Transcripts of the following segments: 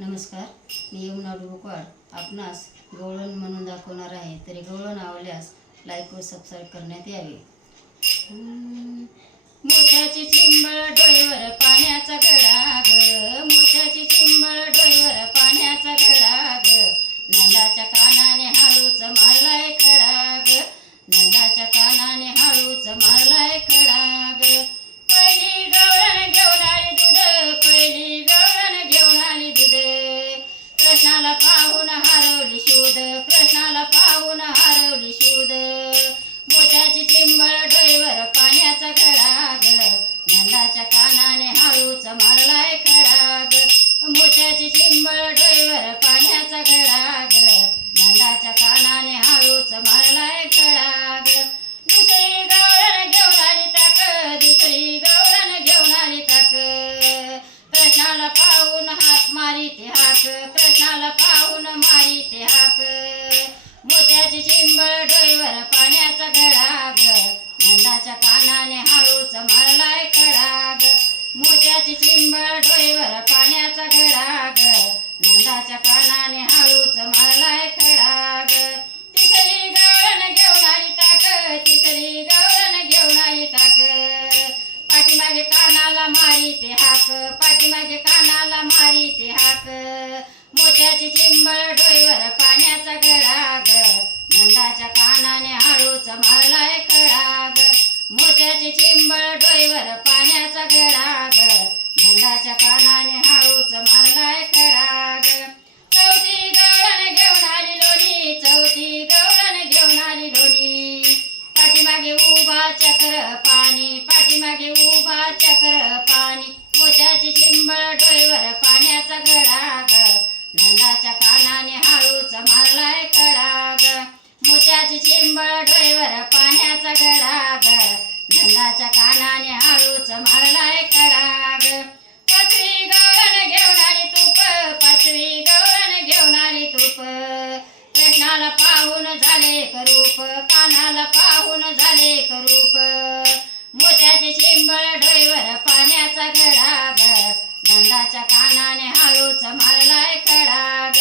नमस्कार, मी यमुना डुबुकवाड आपणास गवळण म्हणून दाखवणार आहे. तरी गवळण आवडल्यास लाईक व सबस्क्राईब करण्यात यावे. मोत्याची चिंबळ डोईवर पाण्याचा घडा ग, मोत्याची चिंबळ डोईवर पाण्याचा घडा ग, नंदाच्या कानाने हळूच मारलाय खडा ग, नंदाच्या कानाने हळूच मारलाय खडा ग. पहिली गवळण घेऊन आली दूध, पहिली गवळण घेऊन आली दूध, कृष्णाला पाहून हरवली शोध, कृष्णाला पाहून हरवली शोध. मोत्याची चिंबळ डोईवर पाण्याचा घडा ग, नंदाच्या कानाने हळूच मारलाय खडा ग, मोत्याची चिंबळ डोईवर पाण्याचा घडा ग, नंदाच्या कानाने हळूच मारलाय खडा ग. दुसरी गवळण घेऊन आली ताक, दुसरी गवळण घेऊन आली ताक, कृष्णाला पाहून मारीते हाक, कृष्णाला पाहून मारीते हाक. मोत्याची चिंबळ डोईवर पाण्याचा घडा ग, नंदाच्या कानाने हळूच मारलाय खडा ग, मोत्याची चिंबळ डोईवर पाण्याचा घडा ग, नंदाच्या कानाने हळूच मारलाय खडा ग. तिसरी गवळण घेऊन आली ताक, तिसरी गवळण घेऊन आली ताक, पाठीमागे कानाला मारीते हाक, पाठीमागे कानाला मारीते हाक. मोत्याची चिंबळ डोईवर पाण्याचा घडा ग, नंदाच्या कानाने हळूच मारलाय खडा ग, मोत्याची चिंबळ डोईवर पाण्याचा घडा ग, नंदाच्या कानाने हळूच मारलाय खडा ग. चौथी गवळण घेऊन आली लोणी, चौथी गवळण घेऊन आली लोणी, पाठीमागे उभा चक्र पाणी, पाठीमागे उभा चक्र पाणी. मोत्याची चिंबळ डोईवर पाण्याचा घडा ग, नंदाच्या कानाने हळूच मारलाय खडा ग, मोत्याची चिंबळ डोईवर पाण्याचा घडा ग, नंदाच्या कानाने हळूच मारलाय खडा ग. पाचवी गवळण घेऊन आली तूप, पाचवी गवळण घेऊन आली तूप, कृष्णाला पाहून झाले करूप, कानाला पाहून झाले करूप. मोत्याची चिंबळ डोईवर पाण्याचा घडा ग, नंदाच्या कानाने हळूच मारलाय खडा ग,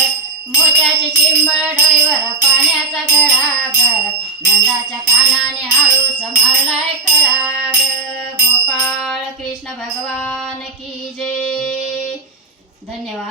मोत्याची चिंबळ डोईवर पाण्याचा घडा ग, नंदाच्या कानाने हळूच मारलाय खडा ग. गोपाळ कृष्ण भगवान की जय. धन्यवाद.